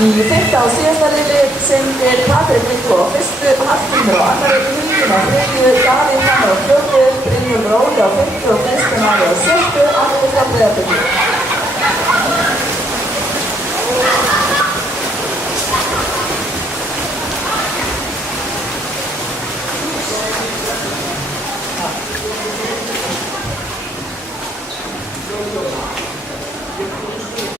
Í 5. og síðasta liði syndir Patrik Viggo á fyrstu, Hallgrímur á annari, Huginn á þriðju, Davíð Fannar á fjórðu, Brynjólfur Óli á 5. og Kristján Ari á 6. Allir frá Breiðabliki.